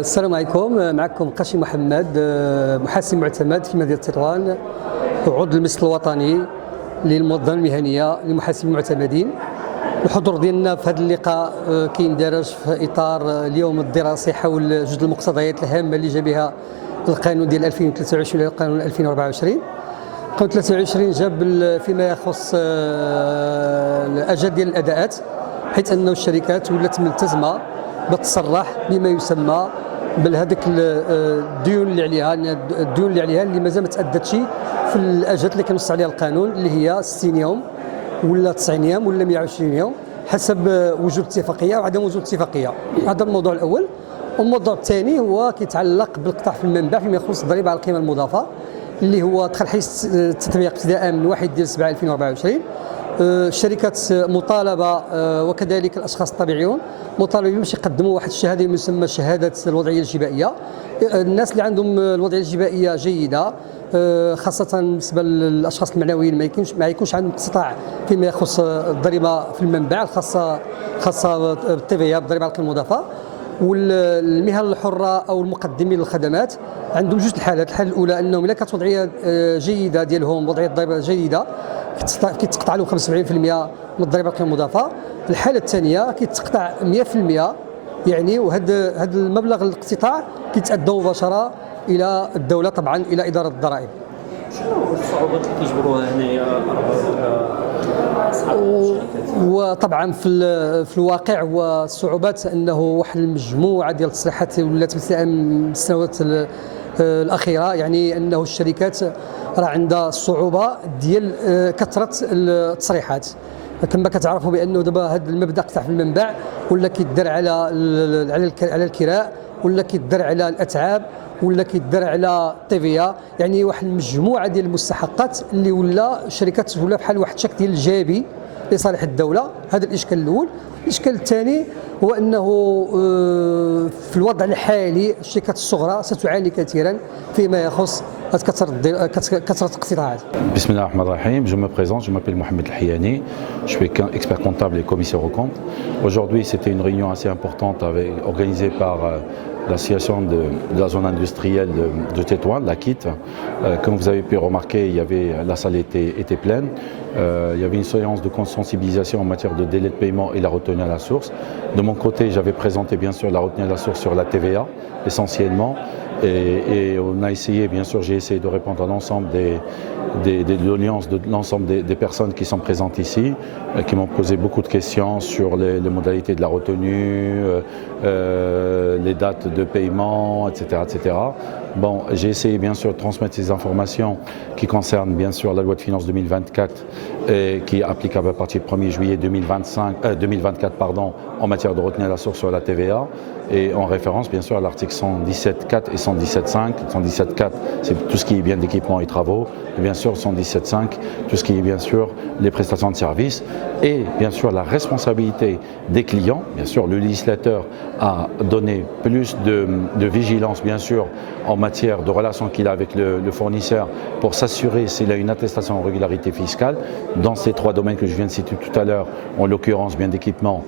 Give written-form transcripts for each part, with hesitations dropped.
السلام عليكم. معكم قاسم محمد، محاسب معتمد في مدينة تطوان وعضو المجلس الوطني للمنظمة المهنية للمحاسبين المعتمدين. الحضور ديالنا في هذا اللقاء كيندرج في اطار اليوم الدراسي حول جوج المقتضيات الهامه اللي جا بها القانون ديال 2023 الى القانون 2024. قانون 23 جاب فيما يخص الاجال ديال الاداءات، حيث انه الشركات ولات ملتزمه بالتصرح بما يسمى بهذيك الديون اللي عليها، اللي مازال ما تادتش في الاجال اللي كنص عليها القانون، اللي هي 60 يوم ولا 90 يوم ولا 120 يوم حسب وجود اتفاقيه وعدم وجود اتفاقيه. هذا الموضوع الاول. والموضوع الثاني هو كيتعلق بالقطاع في المنبع فيما يخص الضريبه على القيمه المضافه، اللي هو دخل حيز التطبيق ابتداء من 1/7/2024. الشركات مطالبه وكذلك الاشخاص الطبيعيون مطالبين باش يقدموا واحد الشهاده يسمى شهاده الوضعيه الجبائيه. الناس اللي عندهم الوضعيه الجبائيه جيده، خاصه بالنسبه للاشخاص المعنويين، ما يكونش عندهم استطاع فيما يخص الضريبه في المنبع خاصه بالتي في بالضريبه على القيمه المضافه. والمهن الحره او المقدمين للخدمات عندهم جوج الحالات. الحاله الاولى انهم الا كانت وضعيه جيده ديالهم، وضعيه الضريبه جيده، كيتقطع لهم 75% من الضريبه على القيمه المضافه. الحاله الثانيه كيتقطع 100%، يعني وهذا المبلغ الاقتطاع كيتادى مباشره الى الدوله، طبعا الى اداره الضرائب. شنو الصعوبات اللي كيجبروها هنايا اصحاب الشركات؟ وطبعا في الواقع والصعوبات انه واحد المجموعه ديال التصريحات ولات من السنوات الاخيره، يعني انه الشركات راه عندها صعوبه ديال كثره التصريحات. كما كتعرفوا بانه دابا هذا المبدا قطع في المنبع ولا كيدار على الكراء، ولا كيدار على الاتعاب، ولا كيدار على التيفيا، يعني واحد المجموعه ديال المستحقات اللي ولا الشركات ولا بحال واحد الشكل ديال الجابي لصالح الدوله. هذا الاشكال الاول. الاشكال الثاني هو انه في الوضع الحالي الشركات الصغرى ستعاني كثيرا فيما يخص كثره القطاعات. Bismillah ar-Rahman ar-Rahim, je me présente, je m'appelle Mohamed Al-Hiyani, je suis expert comptable et commissaire aux comptes. Aujourd'hui, c'était une réunion assez importante organisée par l'association de la zone industrielle de Tétouan, la KIT. Comme vous avez pu remarquer, la salle était pleine. Il y avait une séance de sensibilisation en matière de délai de paiement et la retenue à la source. De mon côté, j'avais présenté bien sûr la retenue à la source sur la TVA essentiellement. Et on a essayé, bien sûr, j'ai essayé de répondre à l'ensemble des doléances de l'ensemble des personnes qui sont présentes ici, qui m'ont posé beaucoup de questions sur les modalités de la retenue, les dates de paiement, etc., etc. Bon, j'ai essayé bien sûr de transmettre ces informations qui concernent bien sûr la loi de finances 2024 qui est applicable à partir du 1er juillet 2024 en matière de retenue à la source sur la TVA, et en référence bien sûr à l'article 117.4 et 117.5. 117.4 c'est tout ce qui est bien d'équipement et travaux, et bien sûr 117.5 tout ce qui est bien sûr les prestations de services, et bien sûr la responsabilité des clients. Bien sûr le législateur a donné plus de vigilance bien sûr en matière de relation qu'il a avec le fournisseur pour s'assurer s'il a une attestation en régularité fiscale dans ces trois domaines que je viens de citer tout à l'heure, en l'occurrence bien d'équipement,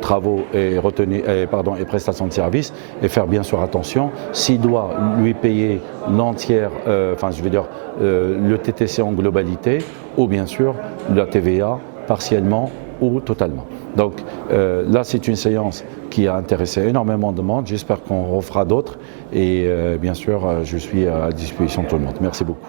travaux et retenue et prestations de services, et faire bien sûr attention s'il doit lui payer l'entière, le TTC en globalité, ou bien sûr la TVA partiellement ou totalement. Donc là c'est une séance qui a intéressé énormément de monde. J'espère qu'on refera d'autres, et bien sûr je suis à disposition de tout le monde. Merci beaucoup.